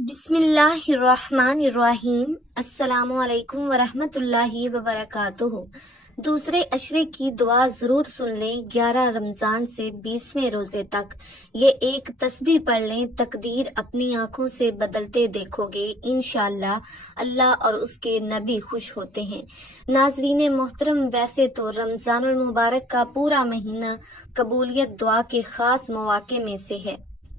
बिस्मिल्लाहिर्रहमानिर्रहीम। अस्सलामुअलैकुम वरहमतुल्लाहि वबरकातुहू। दूसरे अशरे की दुआ जरूर सुन लें। 11 रमजान से 20वें रोजे तक ये एक तस्बीह पढ़ लें, तकदीर अपनी आंखों से बदलते देखोगे। इंशाअल्लाह अल्लाह और उसके नबी खुश होते हैं। नाजरीन मोहतरम, वैसे तो रमजानुल मुबारक का पूरा महीना कबूलियत दुआ के खास मौके में से है,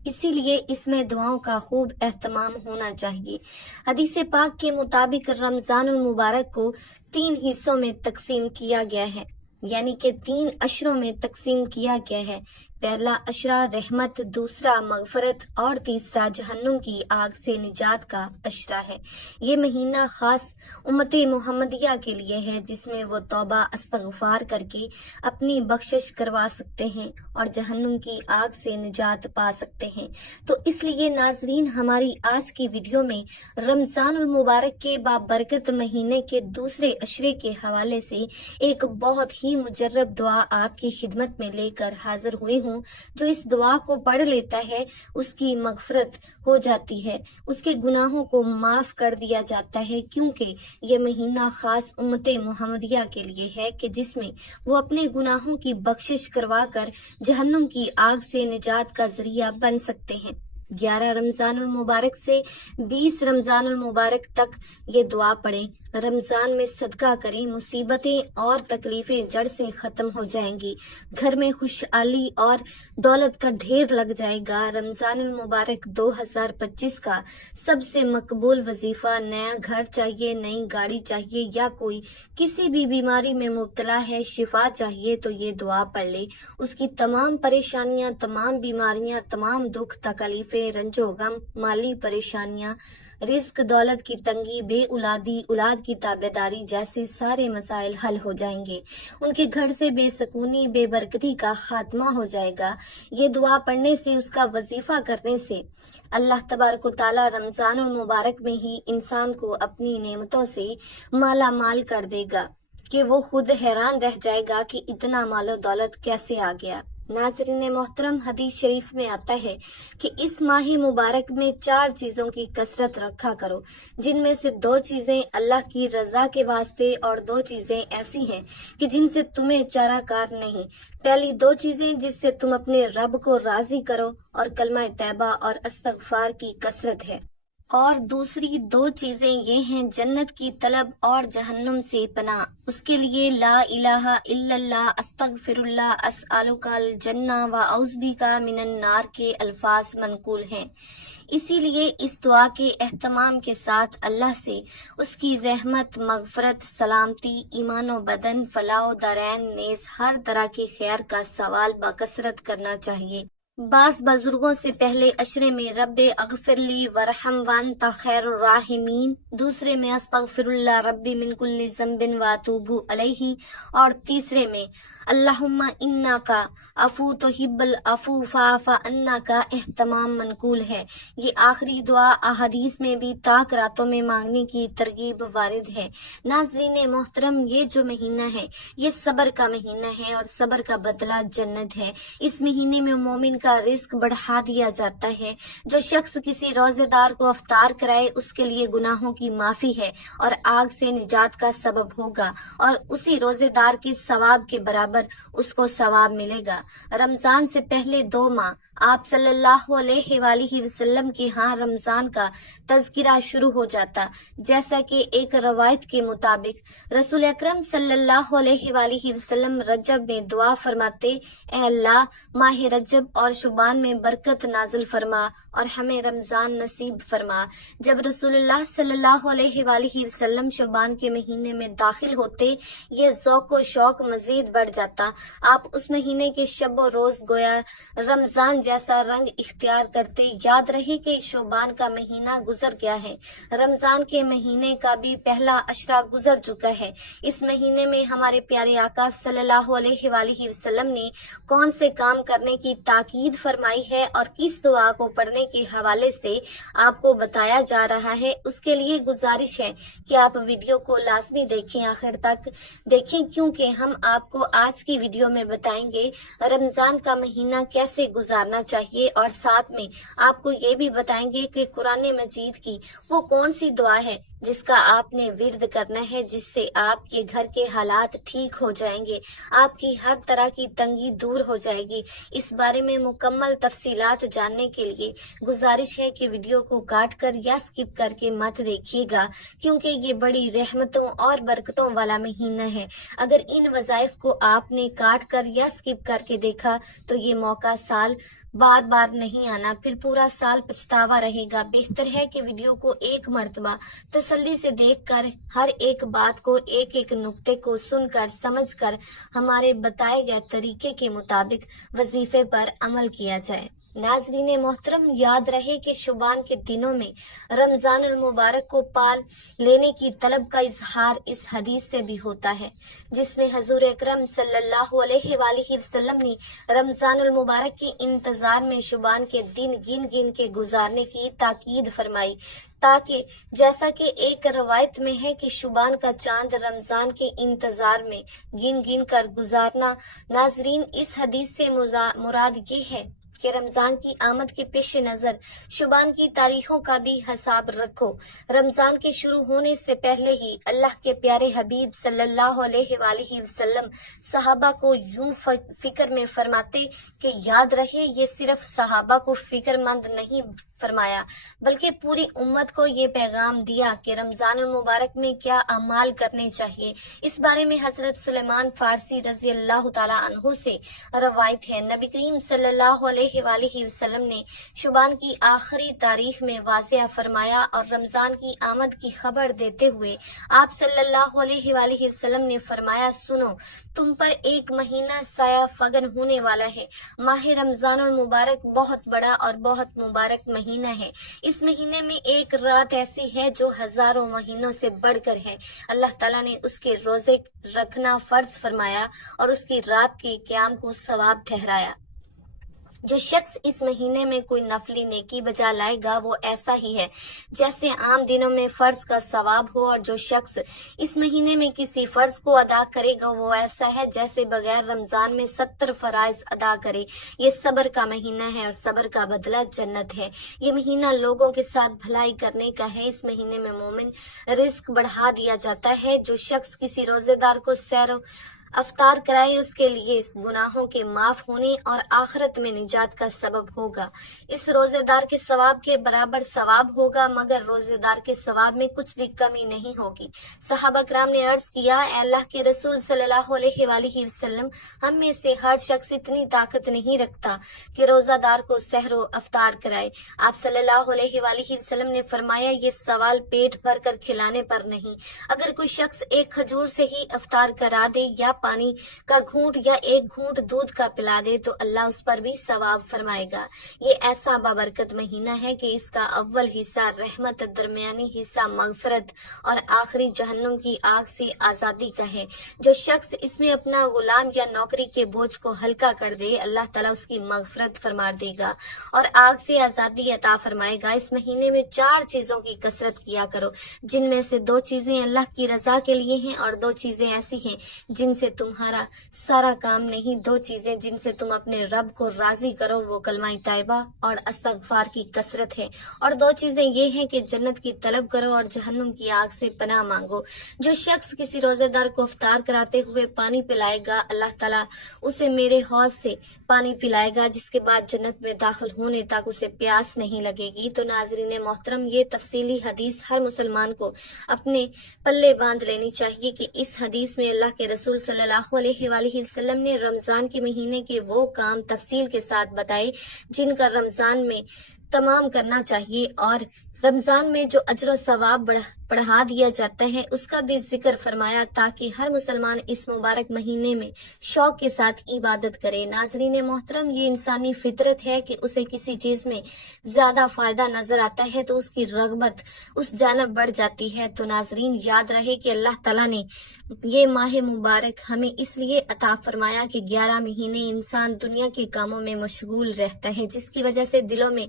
इसीलिए इसमें दुआओं का खूब एहतमाम होना चाहिए। हदीस पाक के मुताबिक रमजानुल मुबारक को 3 हिस्सों में तकसीम किया गया है, यानी कि 3 अशरों में तकसीम किया गया है। पहला अशरा रहमत, दूसरा मगफरत और तीसरा जहन्नुम की आग से निजात का अशरा है। ये महीना खास उम्मत मोहम्मदिया के लिए है, जिसमें वो तौबा इस्तगफार करके अपनी बख्शिश करवा सकते हैं और जहन्नुम की आग से निजात पा सकते हैं। तो इसलिए नाजरीन, हमारी आज की वीडियो में रमजानुल मुबारक के बाबरकत महीने के दूसरे अशरे के हवाले से एक बहुत ही मुजर्रब दुआ आपकी खिदमत में लेकर हाजिर हुई हूँ। जो इस दुआ को पढ़ लेता है उसकी मगफरत हो जाती है, उसके गुनाहों को माफ कर दिया जाता है, क्योंकि ये महीना खास उम्मत मोहम्मदिया के लिए है कि जिसमें वो अपने गुनाहों की बख्शिश करवा कर जहन्नुम की आग से निजात का जरिया बन सकते हैं। 11 रमजानुल मुबारक से 20 रमजानुल मुबारक तक ये दुआ पढ़ें। रमजान में सदका करें, मुसीबतें और तकलीफें जड़ से खत्म हो जाएंगी, घर में खुशहाली और दौलत का ढेर लग जाएगा। रमजानुल मुबारक 2025 का सबसे मकबूल वजीफा, नया घर चाहिए, नई गाड़ी चाहिए या कोई किसी भी बीमारी में मुब्तला है, शिफा चाहिए, तो ये दुआ पढ़ ले। उसकी तमाम परेशानियां, तमाम बीमारियां, तमाम दुख तकलीफें, रंजो गम, माली परेशानियां, रिस्क, दौलत की तंगी, बे औलादी, औलाद की ताबेदारी जैसे सारे मसाइल हल हो जाएंगे। उनके घर से बेसकूनी, बेबरकती का खात्मा हो जाएगा। ये दुआ पढ़ने से, उसका वजीफा करने से अल्लाह तबारक व तआला रमजानुल मुबारक में ही इंसान को अपनी नेमतों से माला माल कर देगा कि वो खुद हैरान रह जाएगा कि इतना मालो दौलत कैसे आ गया। नाज़रीन मोहतरम, हदीस शरीफ में आता है कि इस माह मुबारक में 4 चीजों की कसरत रखा करो, जिनमें से 2 चीजें अल्लाह की रजा के वास्ते और 2 चीजें ऐसी हैं कि जिनसे तुम्हें चाराकार नहीं। पहली 2 चीजें जिससे तुम अपने रब को राजी करो और कलमा तैबा और इस्तगफार की कसरत है, और दूसरी 2 चीजें ये हैं जन्नत की तलब और जहन्नुम से पनाह। उसके लिए ला इलाहा इल्लल्लाह, अस्तगफिरुल्लाह, अस्अलुकल जन्ना व औज़बिका मिनन नार के अल्फाज मनकूल हैं। इसीलिए इस दुआ के एहतमाम के साथ अल्लाह से उसकी रहमत, मगफरत, सलामती, ईमान व बदन, फलाह दरैन नेज हर तरह के खैर का सवाल बकसरत करना चाहिए। बास बुजुर्गों से पहले अशरे में रब्बे अगफिरली वरहम वअन्ता खैरुर राहिमीन, दूसरे में अस्तगफिरुल्लाह रब्बी मिन कुल्ली ज़ंबिन व अतूबु अलैहि, और तीसरे में अल्लाहुम्मा इन्नाका अफू तुहिब्बुल अफू फ़अफ़ु अन्ना का एहतमाम मनकूल है। ये आखिरी दुआ अहदीस में भी ताक रातों में मांगने की तरगीब वारिद है। नाज़रीन मोहतरम, ये जो महीना है ये सब्र का महीना है और सब्र का बदला जन्नत है। इस महीने में मोमिन का रिस्क बढ़ा दिया जाता है। जो शख्स किसी रोजेदार को अफ्तार कराए उसके लिए गुनाहों की माफी है और आग से निजात का सबब होगा, और उसी रोजेदार के सवाब के बराबर उसको सवाब मिलेगा। रमजान से पहले 2 माह आप सल्लल्लाहु अलैहि वसल्लम के यहाँ रमजान का तज़किरा शुरू हो जाता, जैसा कि एक रवायत के मुताबिक रसूल अकरम सल्लल्लाहु अलैहि वसल्लम रजब में दुआ फरमाते, ए अल्लाह, माह रजब और शुबान में बरकत नाजिल फरमा और हमें रमजान नसीब फरमा। जब रसूलुल्लाह सल्लल्लाहु अलैहि वसल्लम शुबान के महीने में दाखिल होते, ये ज़ौक़ व शौक मजीद बढ़ जाता। आप उस महीने के शब व रोज गोया रमजान जैसा रंग इख्तियार करते। याद रहे कि शोबान का महीना गुजर गया है, रमजान के महीने का भी पहला अशरा गुजर चुका है। इस महीने में हमारे प्यारे आका सल्लल्लाहु अलैहि वसल्लम ने कौन से काम करने की ताकीद ताकीद फरमाई है और किस दुआ को पढ़ने के हवाले से आपको बताया जा रहा है, उसके लिए गुजारिश है कि आप वीडियो को लाजमी देखें, आखिर तक देखें, क्योंकि हम आपको आज की वीडियो में बताएंगे रमजान का महीना कैसे गुजारना चाहिए और साथ में आपको ये भी बताएंगे कि कुरान मजीद की वो कौन सी दुआ है जिसका आपने विर्द करना है, जिससे आपके घर के हालात ठीक हो जाएंगे, आपकी हर तरह की तंगी दूर हो जाएगी। इस बारे में मुकम्मल तफसीलात जानने के लिए गुजारिश है कि वीडियो को काट कर या स्किप करके मत देखिएगा, क्योंकि ये बड़ी रहमतों और बरकतों वाला महीना है। अगर इन वज़ाइफ को आपने काट कर या स्किप करके देखा तो ये मौका साल बार बार नहीं आना, फिर पूरा साल पछतावा रहेगा। बेहतर है कि वीडियो को एक मर्तबा तसल्ली से देखकर हर एक बात को, एक एक नुक्ते को सुनकर समझकर हमारे बताए गए तरीके के मुताबिक वजीफे पर अमल किया जाए। नाज़रीन मोहतरम, याद रहे कि शुबान के दिनों में रमजान मुबारक को पाल लेने की तलब का इजहार इस हदीस से भी होता है, जिसमें हजूर अकरम सल्लल्लाहु अलैहि वसल्लम ने रमजान मुबारक के इंतजार में शुबान के दिन गिन गिन के गुजारने की ताकीद फरमाई, ताकि जैसा कि एक रवायत में है कि शुबान का चांद रमजान के इंतजार में गिन गिन कर गुजारना। नाजरीन, इस हदीस से मुराद ये है कि रमजान की आमद के पेश नजर शुबान की तारीखों का भी हिसाब रखो। रमजान के शुरू होने से पहले ही अल्लाह के प्यारे हबीब सल्लल्लाहु अलैहि वसल्लम सहाबा को यूं फिक्र में फरमाते कि याद रहे, ये सिर्फ सहाबा को फिक्रमंद नहीं फरमाया, बल्कि पूरी उम्मत को ये पैगाम दिया कि रमजान मुबारक में क्या अमाल करने चाहिए। इस बारे में हजरत सुलेमान फारसी रजी अल्लाह ताला अन्हु से रवायत है, नबी करीम सल्लल्लाहु अलैहि वसल्लम ने शुबान की आखिरी तारीख में वाज़िया फरमाया और रमजान की आमद की खबर देते हुए आप सल्लल्लाहु अलैहि वसल्लम ने फरमाया, सुनो, तुम पर एक महीना साया फगन होने वाला है। माह रमजान मुबारक बहुत बड़ा और बहुत मुबारक महीना है। इस महीने में एक रात ऐसी है जो हजारों महीनों से बढ़कर है। अल्लाह ताला ने उसके रोजे रखना फर्ज फरमाया और उसकी रात के क़याम को सवाब ठहराया। जो शख्स इस महीने में कोई नफली नेकी बजा लाएगा वो ऐसा ही है जैसे आम दिनों में फर्ज का सवाब हो, और जो शख्स इस महीने में किसी फर्ज को अदा करेगा वो ऐसा है जैसे बगैर रमजान में 70 फराइज अदा करे। ये सब्र का महीना है और सब्र का बदला जन्नत है। ये महीना लोगों के साथ भलाई करने का है। इस महीने में मोमिन रिस्क बढ़ा दिया जाता है। जो शख्स किसी रोजेदार को सैर अफ्तार कराए उसके लिए गुनाहों के माफ होने और आखिरत में निजात का सबब होगा। इस रोजेदार के सवाब के बराबर सवाब होगा, मगर रोजेदार के सवाब में कुछ भी कमी नहीं होगी। सहाबा कराम ने अर्ज किया, अल्लाह के रसूल सल्लल्लाहु अलैहि वसल्लम, हम में से हर शख्स इतनी ताकत नहीं रखता कि रोजादार को सहरो अफ्तार कराए। आप सल्लल्लाहु अलैहि वसल्लम ने फरमाया, ये सवाल पेट भर कर खिलाने पर नहीं। अगर कोई शख्स एक खजूर से ही अफ्तार करा दे या पानी का घूंट या एक घूंट दूध का पिला दे तो अल्लाह उस पर भी सवाब फरमाएगा। ये ऐसा बाबरकत महीना है कि इसका अव्वल हिस्सा रहमत, दरमियानी हिस्सा मगफरत और आखिरी जहन्नुम की आग से आजादी का है। जो शख्स इसमें अपना गुलाम या नौकरी के बोझ को हल्का कर दे, अल्लाह ताला उसकी मगफरत फरमा देगा और आग से आजादी अता फरमाएगा। इस महीने में 4 चीजों की कसरत किया करो, जिनमें से 2 चीजें अल्लाह की रजा के लिए हैं और 2 चीजें ऐसी हैं जिनसे तुम्हारा सारा काम नहीं। 2 चीजें जिनसे तुम अपने रब को राजी करो, वो कलमा तैयबा और इस्तगफार की कसरत है, और 2 चीजें ये हैं कि जन्नत की तलब करो और जहन्नुम की आग से पनाह मांगो। जो शख्स किसी रोजेदार को इफ्तार कराते हुए पानी पिलाएगा, अल्लाह ताला उसे मेरे हौज से पानी पिलाएगा, जिसके बाद जन्नत में दाखिल होने तक उसे प्यास नहीं लगेगी। तो नाजरीन मोहतरम, ये तफसीली हदीस हर मुसलमान को अपने पल्ले बांध लेनी चाहिए कि इस हदीस में अल्लाह के रसूल सल्लल्लाहु अलैहि वसल्लम ने रमजान के महीने के वो काम तफसील के साथ बताए जिनका रमजान में तमाम करना चाहिए, और रमजान में जो अजर सवाब پڑھا دیا جاتا ہے اس کا بھی ذکر فرمایا تاکہ ہر مسلمان اس مبارک مہینے میں شوق کے ساتھ عبادت کرے۔ ناظرین محترم، یہ انسانی فطرت ہے کہ اسے کسی چیز میں زیادہ فائدہ نظر آتا ہے تو اس کی رغبت اس جانب بڑھ جاتی ہے۔ تو ناظرین یاد رہے کہ اللہ تعالیٰ نے یہ ماہ مبارک ہمیں اس لیے عطا فرمایا کہ 11 مہینے انسان دنیا کے کاموں میں مشغول رہتا ہے، جس کی وجہ سے دلوں میں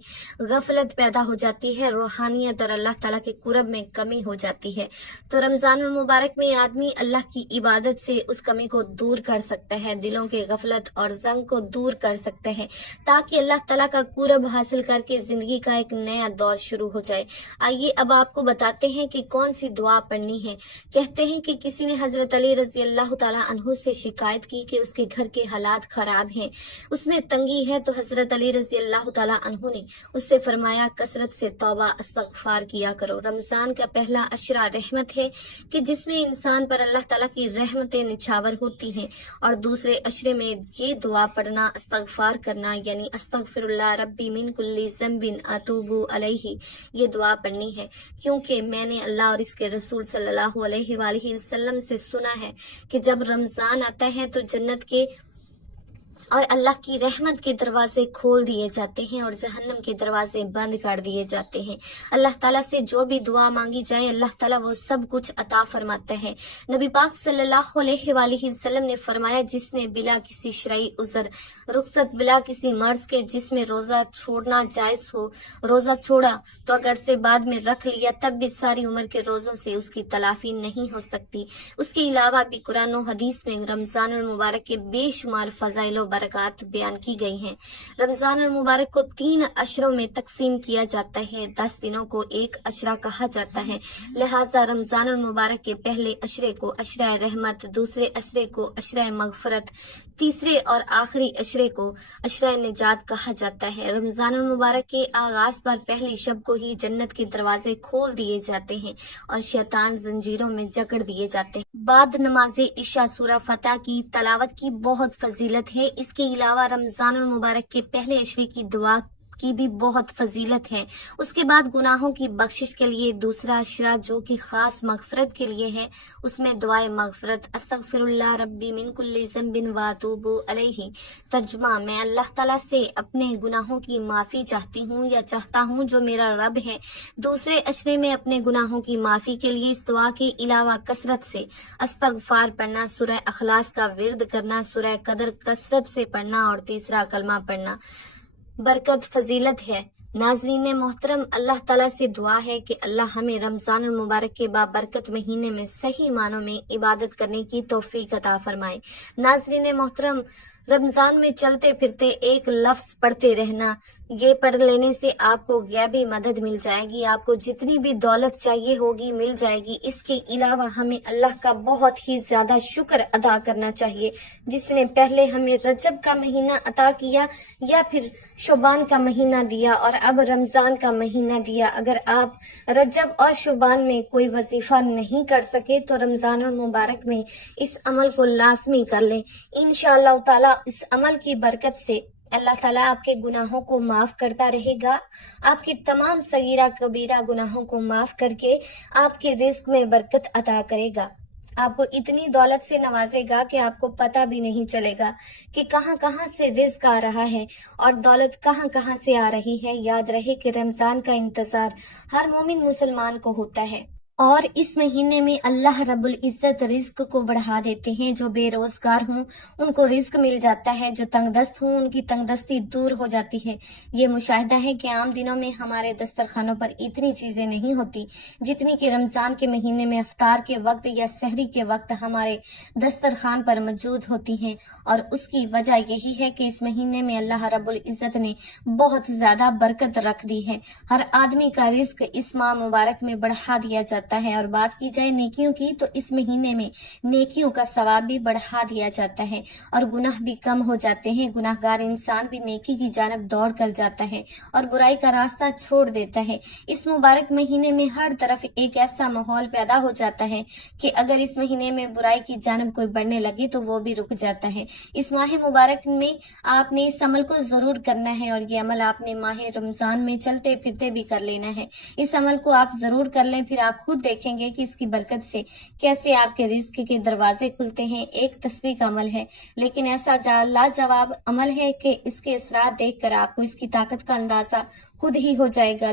غفلت پیدا ہو جاتی ہے، روحانیت اور اللہ تعالیٰ کے قرب میں کمی ہو جاتی ہے۔ تو رمضان المبارک میں آدمی اللہ کی عبادت سے اس کمی کو دور کر سکتا ہے، دلوں کے غفلت اور زنگ کو دور کر سکتا ہے، تاکہ اللہ تعالیٰ کا قرب حاصل کر کے زندگی کا ایک نیا دور شروع ہو جائے۔ آئیے اب آپ کو بتاتے ہیں کہ کون سی دعا پڑھنی ہے۔ کہتے ہیں کہ کسی نے حضرت علی رضی اللہ تعالیٰ عنہ سے شکایت کی کہ اس کے گھر کے حالات خراب ہیں، اس میں تنگی ہے، تو حضرت علی رضی اللہ تعالیٰ عنہ نے اس سے فرمایا کثرت سے توبہ استغفار کیا کرو۔ رمضان کا پہلا عشرہ رحمت ہے کہ جس میں انسان پر اللہ تعالیٰ کی رحمتیں نچھاور ہوتی ہیں، اور دوسرے عشرے میں یہ دعا پڑھنا، استغفار کرنا، یعنی استغفر اللہ ربی من کل ذنب اتوب علیہ، یہ دعا پڑھنی ہے، کیونکہ میں نے اللہ اور اس کے رسول صلی اللہ علیہ وآلہ وسلم سے سنا ہے کہ جب رمضان آتا ہے تو جنت کے اور اللہ کی رحمت کے دروازے کھول دیے جاتے ہیں اور جہنم کے دروازے بند کر دیے جاتے ہیں۔ اللہ تعالیٰ سے جو بھی دعا مانگی جائے اللہ تعالیٰ وہ سب کچھ عطا فرماتا ہے۔ نبی پاک صلی اللہ علیہ وآلہ وسلم نے فرمایا جس نے بلا کسی شرعی عذر رخصت بلا کسی مرض کے جس میں روزہ چھوڑنا جائز ہو روزہ چھوڑا تو اگر سے بعد میں رکھ لیا تب بھی ساری عمر کے روزوں سے اس کی تلافی نہیں ہو سکتی۔ اس کے علاوہ بھی قرآن و حدیث میں رمضان المبارک کے بے شمار فضائل و برکات بیان کی گئی ہیں۔ رمضان المبارک کو 3 عشروں میں تقسیم کیا جاتا ہے، 10 دنوں کو ایک عشرہ کہا جاتا ہے، لہٰذا رمضان المبارک کے پہلے عشرے کو عشرہ رحمت، دوسرے عشرے کو عشرہ مغفرت، تیسرے اور آخری عشرے کو عشرہ نجات کہا جاتا ہے۔ رمضان المبارک کے آغاز پر پہلی شب کو ہی جنت کے دروازے کھول دیے جاتے ہیں اور شیطان زنجیروں میں جکڑ دیے جاتے ہیں۔ بعد نماز عشاء سورہ فتح کی تلاوت کی بہت فضیلت ہے۔ اس کے علاوہ رمضان المبارک کے پہلے عشرے کی دعا کی بھی بہت فضیلت ہے۔ اس کے بعد گناہوں کی بخشش کے لیے دوسرا عشرہ جو کہ خاص مغفرت کے لیے ہے، اس میں دعائے مغفرت استغفر اللہ ربی من کل ذنب واتوب علیہ، ترجمہ میں اللہ تعالیٰ سے اپنے گناہوں کی معافی چاہتی ہوں یا چاہتا ہوں جو میرا رب ہے۔ دوسرے عشرے میں اپنے گناہوں کی معافی کے لیے اس دعا کے علاوہ کثرت سے استغفار پڑھنا، سورہ اخلاص کا ورد کرنا، سورہ قدر کثرت سے پڑھنا اور تیسرا کلمہ پڑھنا برکت فضیلت ہے۔ ناظرین محترم، اللہ تعالیٰ سے دعا ہے کہ اللہ ہمیں رمضان المبارک کے بابرکت مہینے میں صحیح معنوں میں عبادت کرنے کی توفیق عطا فرمائے۔ ناظرین محترم، رمضان میں چلتے پھرتے ایک لفظ پڑھتے رہنا، یہ پڑھ لینے سے آپ کو غیبی مدد مل جائے گی، آپ کو جتنی بھی دولت چاہیے ہوگی مل جائے گی۔ اس کے علاوہ ہمیں اللہ کا بہت ہی زیادہ شکر ادا کرنا چاہیے جس نے پہلے ہمیں رجب کا مہینہ عطا کیا یا پھر شعبان کا مہینہ دیا اور اب رمضان کا مہینہ دیا۔ اگر آپ رجب اور شعبان میں کوئی وظیفہ نہیں کر سکے تو رمضان المبارک میں اس عمل کو لازمی کر لیں۔ انشاءاللہ تعالی اس عمل کی برکت سے اللہ تعالیٰ آپ کے گناہوں کو معاف کرتا رہے گا، آپ کی تمام صغیرہ کبیرہ گناہوں کو معاف کر کے آپ کے رزق میں برکت عطا کرے گا، آپ کو اتنی دولت سے نوازے گا کہ آپ کو پتہ بھی نہیں چلے گا کہ کہاں کہاں سے رزق آ رہا ہے اور دولت کہاں کہاں سے آ رہی ہے۔ یاد رہے کہ رمضان کا انتظار ہر مومن مسلمان کو ہوتا ہے اور اس مہینے میں اللہ رب العزت رزق کو بڑھا دیتے ہیں۔ جو بے روزگار ہوں ان کو رزق مل جاتا ہے، جو تنگ دست ہوں ان کی تنگ دستی دور ہو جاتی ہے۔ یہ مشاہدہ ہے کہ عام دنوں میں ہمارے دسترخوانوں پر اتنی چیزیں نہیں ہوتی جتنی کہ رمضان کے مہینے میں افطار کے وقت یا سحری کے وقت ہمارے دسترخوان پر موجود ہوتی ہیں، اور اس کی وجہ یہی ہے کہ اس مہینے میں اللہ رب العزت نے بہت زیادہ برکت رکھ دی ہے۔ ہر آدمی کا رزق اس ماہ مبارک میں بڑھا دیا جاتا ہے، اور بات کی جائے نیکیوں کی تو اس مہینے میں نیکیوں کا ثواب بھی بڑھا دیا جاتا ہے اور گناہ بھی کم ہو جاتے ہیں۔ گناہ گار انسان بھی نیکی کی جانب دوڑ کر جاتا ہے اور برائی کا راستہ چھوڑ دیتا ہے۔ اس مبارک مہینے میں ہر طرف ایک ایسا ماحول پیدا ہو جاتا ہے کہ اگر اس مہینے میں برائی کی جانب کوئی بڑھنے لگے تو وہ بھی رک جاتا ہے۔ اس ماہ مبارک میں آپ نے اس عمل کو ضرور کرنا ہے، اور یہ عمل آپ نے ماہ رمضان میں چلتے پھرتے بھی کر لینا ہے۔ اس عمل کو آپ ضرور کر لیں، پھر آپ خود खुद देखेंगे कि इसकी बरकत से कैसे आपके रिस्क के दरवाजे खुलते हैं। एक तस्बीह का अमल है, लेकिन ऐसा लाजवाब अमल है कि इसके असरात देखकर आपको इसकी ताकत का अंदाजा खुद ही हो जाएगा।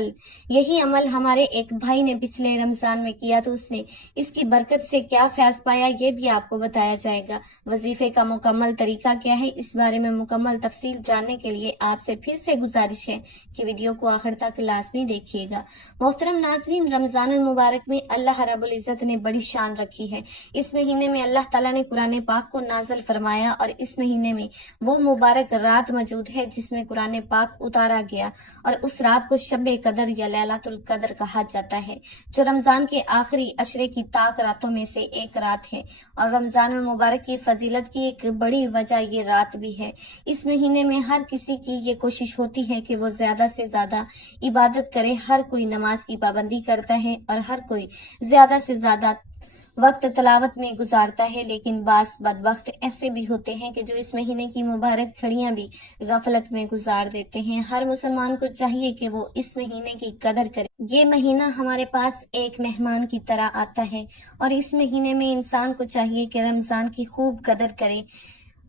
यही अमल हमारे एक भाई ने पिछले रमजान में किया तो उसने इसकी बरकत से क्या फैज पाया ये भी आपको बताया जाएगा। वजीफे का मुकम्मल तरीका क्या है, इस बारे में मुकम्मल तफसील जानने के लिए आपसे फिर से गुजारिश है कि वीडियो को आखिर तक लाजमी देखिएगा। मोहतरम नाजरीन, रमजान मुबारक में अल्लाह रब्बुल इज्जत ने बड़ी शान रखी है। इस महीने में अल्लाह ताला ने कुरान पाक को नाज़िल फरमाया और इस महीने में वो मुबारक रात मौजूद है जिसमें कुरान पाक उतारा गया और उस रात को शब कदर या लैलातुल कदर कहा जाता है, जो रमजान के आखिरी अशरे की ताक रातों में से एक रात है। और रमजान मुबारक की फजीलत की एक बड़ी वजह ये रात भी है। इस महीने में हर किसी की ये कोशिश होती है कि वो ज्यादा से ज्यादा इबादत करे। हर कोई नमाज की पाबंदी करता है और हर कोई ज्यादा से ज्यादा वक्त तलावत में गुजारता है, लेकिन बास बदबख्त ऐसे भी होते हैं कि जो इस महीने की मुबारक घड़ियां भी गफलत में गुजार देते हैं। हर मुसलमान को चाहिए कि वो इस महीने की कदर करे। ये महीना हमारे पास एक मेहमान की तरह आता है और इस महीने में इंसान को चाहिए कि रमजान की खूब कदर करे।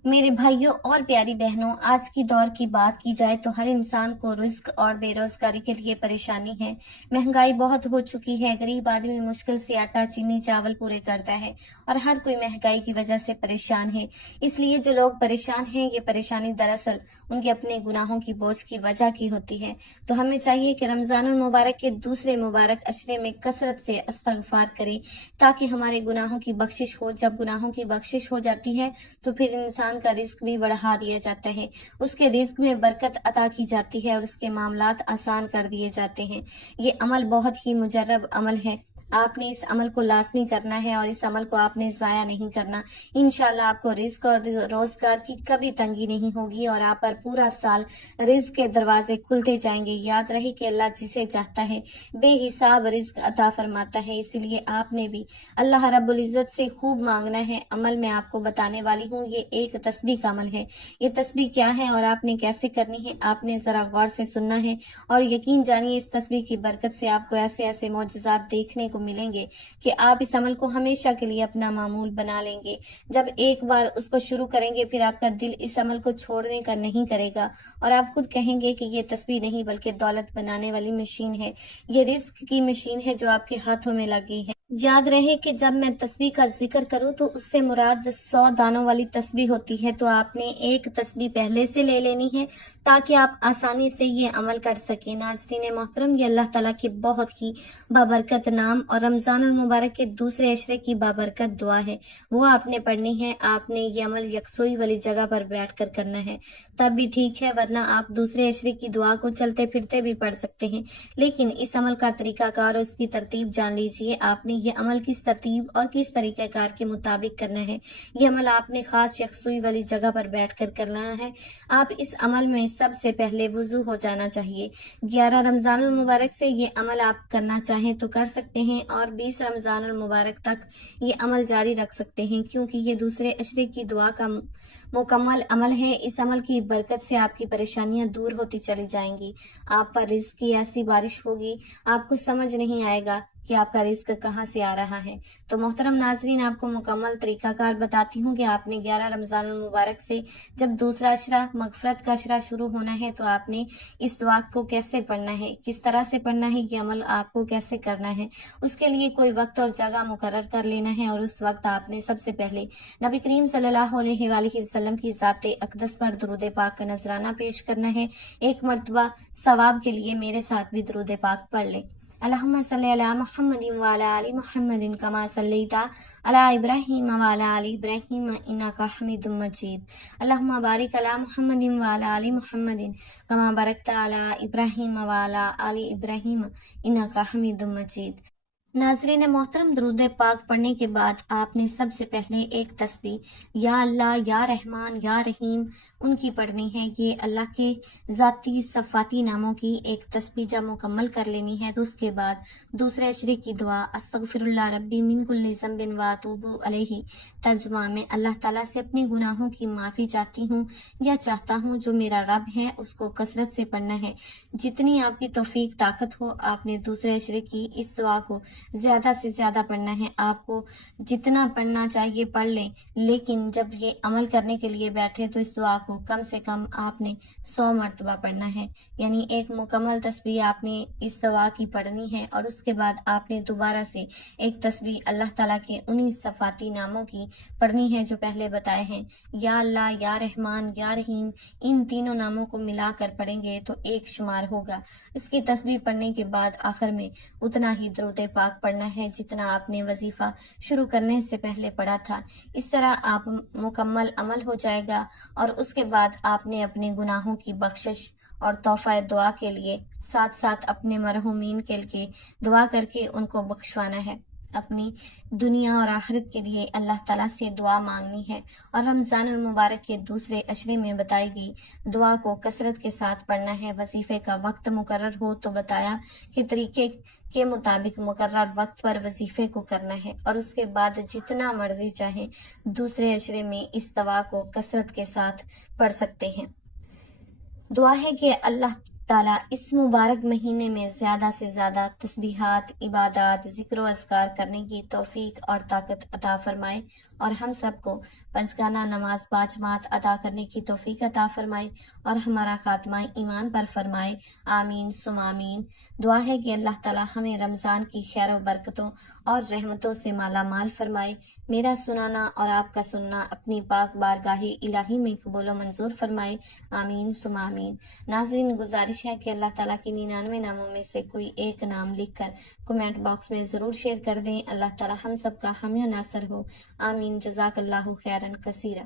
मेरे भाइयों और प्यारी बहनों, आज की दौर की बात की जाए तो हर इंसान को रिस्क और बेरोजगारी के लिए परेशानी है। महंगाई बहुत हो चुकी है। गरीब आदमी मुश्किल से आटा चीनी चावल पूरे करता है और हर कोई महंगाई की वजह से परेशान है। इसलिए जो लोग परेशान हैं, ये परेशानी दरअसल उनके अपने गुनाहों की बोझ की वजह की होती है। तो हमें चाहिए कि रमजानुल मुबारक के दूसरे मुबारक अशरे में कसरत से इस्तगफार करें ताकि हमारे गुनाहों की बख्शिश हो। जब गुनाहों की बख्शिश हो जाती है तो फिर इंसान का रिस्क भी बढ़ा दिया जाता है, उसके रिस्क में बरकत अता की जाती है और उसके मामलात आसान कर दिए जाते हैं। ये अमल बहुत ही मुजर्रब अमल है। आपने इस अमल को लाजमी करना है और इस अमल को आपने जाया नहीं करना। इंशाल्लाह आपको रिस्क और रोजगार की कभी तंगी नहीं होगी और आप पर पूरा साल रिस्क के दरवाजे खुलते जाएंगे। याद रहे कि अल्लाह जिसे चाहता है बेहिसाब रिस्क अता फरमाता है। इसीलिए आपने भी अल्लाह रब्बुल इज्जत से खूब मांगना है। अमल मैं आपको बताने वाली हूँ, ये एक तस्बीह का अमल है। ये तस्बीह क्या है और आपने कैसे करनी है, आपने जरा गौर से सुनना है और यकीन जानिए इस तस्बीह की बरकत से आपको ऐसे ऐसे मौजज़ात देखने को मिलेंगे कि आप इस अमल को हमेशा के लिए अपना मामूल बना लेंगे। जब एक बार उसको शुरू करेंगे फिर आपका दिल इस अमल को छोड़ने का नहीं करेगा और आप खुद कहेंगे कि ये तस्बीह नहीं बल्कि दौलत बनाने वाली मशीन है, ये रिस्क की मशीन है जो आपके हाथों में लगी है। याद रहे कि जब मैं तस्बीह का जिक्र करूं तो उससे मुराद 100 दानों वाली तस्बीह होती है। तो आपने एक तस्बीह पहले से ले लेनी है ताकि आप आसानी से ये अमल कर सकें। नाज़रीन मोहतरम, ये अल्लाह ताला के बहुत ही बाबरकत नाम और रमजान मुबारक के दूसरे अशरे की बाबरकत दुआ है, वो आपने पढ़नी है। आपने ये अमल यकसोई वाली जगह पर बैठ कर करना है, तब भी ठीक है, वरना आप दूसरे अशरे की दुआ को चलते फिरते भी पढ़ सकते हैं। लेकिन इस अमल का तरीकाकार और इसकी तरतीब जान लीजिए। आपने ये अमल किस तरतीब और किस तरीक़ाकार के मुताबिक करना है। ये अमल आपने खास यकसुई वाली जगह पर बैठकर करना है। आप इस अमल में सबसे पहले वुजू हो जाना चाहिए। 11 रमजानुल मुबारक से ये अमल आप करना चाहें तो कर सकते हैं और 20 रमजानुल मुबारक तक ये अमल जारी रख सकते हैं, क्योंकि ये दूसरे अशरे की दुआ का मुकम्मल अमल है। इस अमल की बरकत से आपकी परेशानियां दूर होती चली जाएंगी। आप पर रिज़्क की ऐसी बारिश होगी, आपको समझ नहीं आएगा कि आपका रिस्क कहाँ से आ रहा है। तो मोहतरम नाजरीन, आपको मुकम्मल तरीकाकार बताती हूँ कि आपने 11 रमजान मुबारक से जब दूसरा अशरा मगफरत का अशरा शुरू होना है तो आपने इस दुआ को कैसे पढ़ना है, किस तरह से पढ़ना है, ये अमल आपको कैसे करना है। उसके लिए कोई वक्त और जगह मुकर्रर कर लेना है और उस वक्त आपने सबसे पहले नबी करीम सल्लल्लाहु अलैहि वसल्लम की ज़ाते अक़दस पर दुरूद पाक का नजराना पेश करना है। एक मर्तबा सवाब के लिए मेरे साथ भी दुरूद पाक पढ़ लें। अल्लाहुम्मा सल्ली अला मुहम्मदिन व अला आलि मुहम्मदिन कमा सल्लैता अला इब्राहीम व अला आलि इब्राहीम इन्नका हमीदुम मजीद। अल्लाहुम्मा बारिक अला मुहम्मदिन व अला आलि मुहम्मदिन कमा बारकता अला इब्राहीम व अला आलि इब्राहीम इन्नका हमीदुम मजीद। नाज़रीन मोहतरम, दरूद पाक पढ़ने के बाद आपने सबसे पहले एक तस्बीह या अल्लाह या रहमान या रहीम उनकी पढ़नी है। ये अल्लाह के ज़ाती सफ़ाती नामों की एक तस्बीह जब मुकम्मल कर लेनी है तो उसके बाद दूसरे अशरे की दुआ अस्तगफिरुल्लाह रब्बी मिन कुल्लि ज़ंबिन व अतूबु अलैहि, तर्जुमा में अल्लाह ताला से अपने गुनाहों की माफ़ी चाहती हूँ या चाहता हूँ, जो मेरा रब है उसको कसरत से पढ़ना है। जितनी आपकी तौफीक ताकत हो आपने दूसरे अशरे की इस दुआ को زیادہ سے زیادہ پڑھنا ہے. آپ کو جتنا پڑھنا چاہیے پڑھ لیں، لیکن جب یہ عمل کرنے کے لیے بیٹھے تو اس دعا کو کم سے کم آپ نے 100 مرتبہ پڑھنا ہے. یعنی ایک مکمل تسبیح آپ نے اس دعا کی پڑھنی ہے، اور اس کے بعد آپ نے دوبارہ سے ایک تسبیح اللہ تعالیٰ کے انہی صفاتی ناموں کی پڑھنی ہے جو پہلے بتائے ہیں. یا اللہ، یا رحمان، یا رحیم، ان تینوں ناموں کو ملا کر پڑھیں گے تو ایک شمار ہوگا. اس کی تسبیح پڑھنے کے بعد آخر میں اتنا ہی درود پاک پڑھنا ہے جتنا آپ نے وظیفہ شروع کرنے سے پہلے پڑھا تھا. اس طرح آپ مکمل عمل ہو جائے گا، اور اس کے بعد آپ نے اپنے گناہوں کی بخشش اور تحفہ دعا کے لیے ساتھ ساتھ اپنے مرحومین کے لیے دعا کر کے ان کو بخشوانا ہے. اپنی دنیا اور آخرت کے لیے اللہ تعالیٰ سے دعا مانگنی ہے. اور رمضان المبارک کے دوسرے عشرے میں بتائی گئی دعا کو کثرت کے ساتھ پڑھنا ہے. وظیفے کا وقت مقرر ہو تو بتایا کہ طریقے کے مطابق مقرر وقت پر وظیفے کو کرنا ہے، اور اس کے بعد جتنا مرضی چاہیں دوسرے عشرے میں اس دعا کو کثرت کے ساتھ پڑھ سکتے ہیں. دعا ہے کہ اللہ تعالیٰ اس مبارک مہینے میں زیادہ سے زیادہ تسبیحات، عبادات، ذکر و اذکار کرنے کی توفیق اور طاقت عطا فرمائے، اور ہم سب کو پنجگانہ نماز باجماعت ادا کرنے کی توفیق عطا فرمائے، اور ہمارا خاتمہ ایمان پر فرمائے. آمین ثم آمین. دعا ہے کہ اللہ تعالیٰ ہمیں رمضان کی خیر و برکتوں اور رحمتوں سے مالا مال فرمائے. میرا سنانا اور آپ کا سننا اپنی پاک بارگاہ الہی میں قبول و منظور فرمائے. آمین ثم آمین. ناظرین، گزارش ہے کہ اللہ تعالیٰ کی 99 ناموں میں سے کوئی ایک نام لکھ کر کمنٹ باکس میں ضرور شیئر کر دیں. اللہ تعالیٰ ہم سب کا حامی و ناصر ہو. آمین. جزاک اللہ خیرا کثیرا.